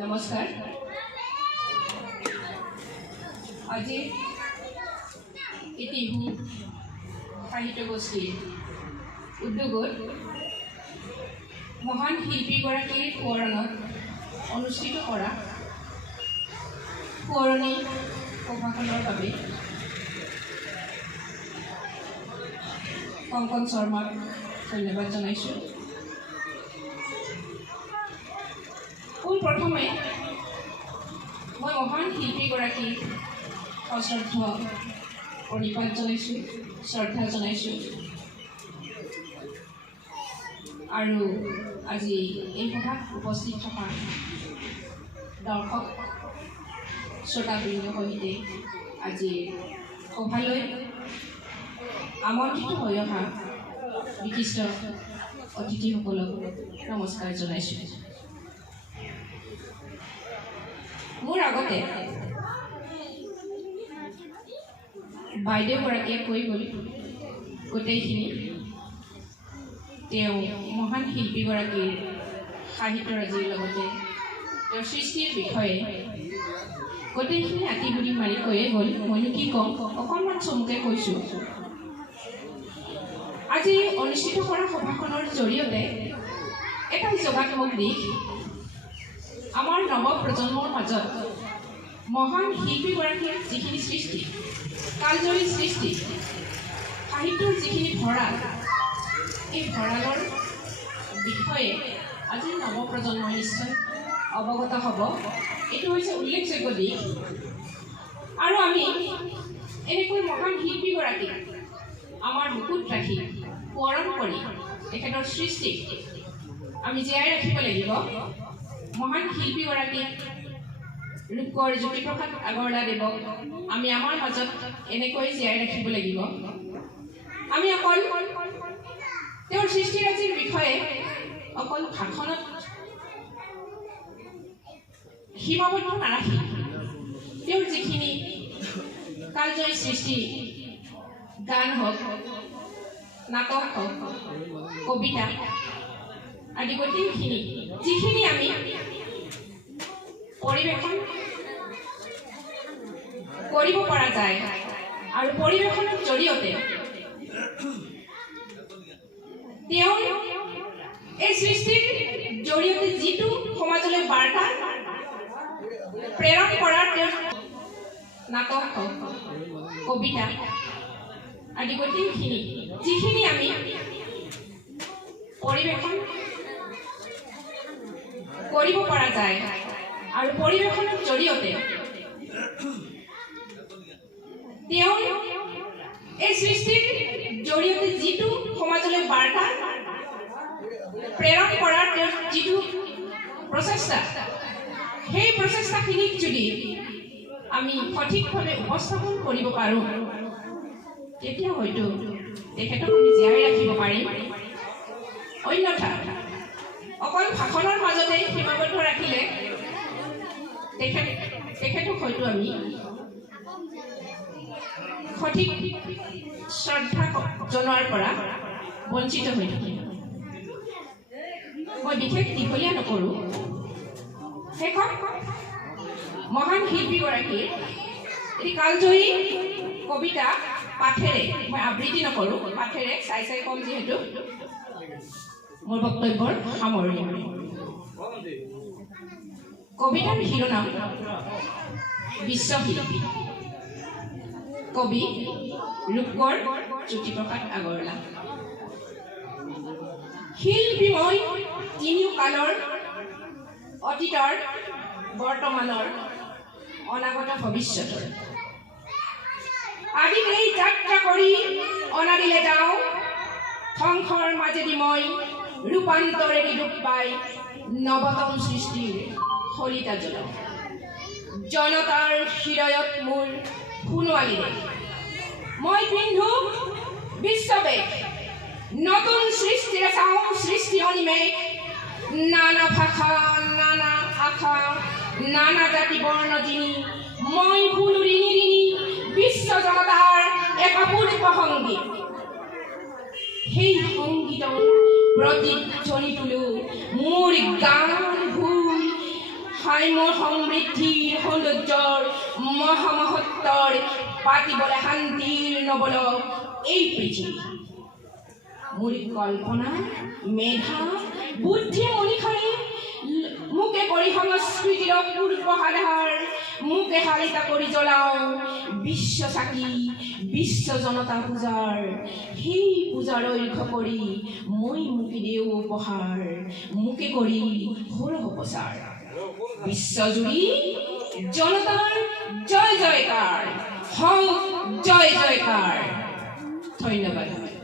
নমস্কাৰ। আজি ইতিহু সাহিত্য গোষ্ঠীৰ উদ্যোগত মহান শিল্পীগৰাকীৰ সোঁৱৰণত অনুষ্ঠিত কৰা সোঁৱৰণী সভাখনৰ বাবে কংকন শৰ্মাক ধন্যবাদ জনাইছোঁ। পোনপ্ৰথমে মই মহান শিল্পীগৰাকীক সশ্ৰদ্ধ প্ৰণিপাত জনাইছোঁ, শ্ৰদ্ধা জনাইছোঁ। আৰু আজি এই সভাত উপস্থিত থকা দৰ্শক শ্ৰোতাবৃন্দৰ সৈতে আজিৰ সভালৈ আমন্ত্ৰিত হৈ অহা বিশিষ্ট অতিথিসকলক নমস্কাৰ জনাইছোঁ। মোৰ আগতে বাইদেউগৰাকীয়ে কৈ গ'ল গোটেইখিনি। তেওঁ মহান শিল্পীগৰাকীৰ সাহিত্যৰাজিৰ লগতে তেওঁৰ সৃষ্টিৰ বিষয়ে গোটেইখিনি আঁতিগুৰি মাৰি কৈয়ে গ'ল। মইনো কি ক'ম, অকণমান চমুকৈ কৈছোঁ। আজি অনুষ্ঠিত কৰা সভাখনৰ জৰিয়তে এটা যোগাত্মক দিশ, আমাৰ নৱপ্ৰজন্মৰ মাজত মহান শিল্পীগৰাকীৰ যিখিনি সৃষ্টি, কালজয়ী সৃষ্টি, সাহিত্যৰ যিখিনি ভঁৰাল, এই ভঁৰালৰ বিষয়ে আজি নৱপ্ৰজন্মই নিশ্চয় অৱগত হ'ব। এইটো হৈছে উল্লেখযোগ্য দিশ। আৰু আমি এনেকৈ মহান শিল্পীগৰাকীক আমাৰ বুকুত ৰাখি সোঁৱৰণ কৰি তেখেতৰ সৃষ্টিক আমি জীয়াই ৰাখিব লাগিব। মহান শিল্পীগৰাকীক ৰূপকোঁৱৰ জ্যোতিপ্ৰসাদ আগৰৱালাদেৱক আমি আমাৰ মাজত এনেকৈ জীয়াই ৰাখিব লাগিব। আমি অকল তেওঁৰ সৃষ্টিৰাজিৰ বিষয়ে অকল ভাষণত সীমাবদ্ধ নাৰাখি তেওঁৰ যিখিনি কালজয়ী সৃষ্টি, গান হওক, নাটক হওক, কবিতা আদি গোটেইখিনি যিখিনি আমি পৰিৱেশন কৰিব পৰা যায় আৰু পৰিৱেশনৰ জৰিয়তে তেওঁ এই সৃষ্টিৰ জৰিয়তে যিটো সমাজলৈ বাৰ্তা প্ৰেৰণ কৰাৰ তেওঁৰ নাটক হওক, কবিতা আদি গোটেইখিনি যিখিনি আমি পৰিৱেশন কৰিব পৰা যায় আৰু পৰিৱেশনৰ জৰিয়তে তেওঁ এই সৃষ্টিৰ জৰিয়তে যিটো সমাজলৈ বাৰ্তা প্ৰেৰণ কৰাৰ তেওঁৰ যিটো প্ৰচেষ্টা, সেই প্ৰচেষ্টাখিনিক যদি আমি সঠিকভাৱে উপস্থাপন কৰিব পাৰোঁ, তেতিয়া হয়তো তেখেতক আমি জীয়াই ৰাখিব পাৰিম। অন্যথা অকল ভাষণৰ মাজতে সীমাবদ্ধ ৰাখিলে তেখেতক হয়তো আমি সঠিক শ্ৰদ্ধা জনোৱাৰ পৰা বঞ্চিত হৈ থাকিম। মই বিশেষ দীঘলীয়া নকৰোঁ। শেষত মহান শিল্পীগৰাকীৰ এটি কালজয়ী কবিতা পাঠেৰে, মই আবৃত্তি নকৰোঁ, পাঠেৰে চাই চাই কম যিহেতু মোৰ বক্তব্যৰ সামৰণি। কবিতাৰ শিৰোনাম বিশ্বশিল্পী, কবি ৰূপকোঁৱৰ জ্যোতিপ্ৰসাদ আগৰৱালা। শিল্পীময় তিনিও কালৰ, অতীতৰ, বৰ্তমানৰ, অনাগত ভৱিষ্যতৰ। আদিতেই যাত্ৰা কৰি অনাদিলে যাওঁ, ধ্বংসৰ মাজেদি মই ৰূপান্তৰেদি ৰূপ পাই নৱতম সৃষ্টিৰ সলিতা জ্বলাওঁ। জনতাৰ হৃদয়ত মোৰ সোণোৱালীৰে মই পিন্ধো বিশ্ববেগ, নতুন সৃষ্টিৰে চাওঁ সৃষ্টি অনিমেষ। নানা ভাষা, নানা আশা, নানা জাতি বৰ্ণ যিনি মই শুনো ৰিণি ৰিণি বিশ্ব জনতাৰ এক অপূৰ্ব সংগীত। সেই সংগীতৰ প্ৰতিধ্বনি তুলো মোৰ গান ভুল হাই মোৰ সমৃদ্ধিৰ সৌন্দৰ্যৰ মহামহত্বৰ পাতিবলে শান্তিৰ নবল এই পৃথিৱী মোৰ কল্পনা মেধা বুদ্ধি মনিষাৰে মুকে কৰি সংস্কৃতিৰ পূৰ্বসাধাৰ মুকে শালিতা কৰি জ্বলাও বিশ্ব চাকি বিশ্ব জনতা পূজাৰ সেই পূজাৰ ঐক্য কৰি মই মুকি দেও উপহাৰ মুকে কৰি সৰহ প্ৰচাৰ বিশ্বজুৰি জনতাৰ জয় জয়কাৰ হওক জয় জয়কাৰ ধন্যবাদ।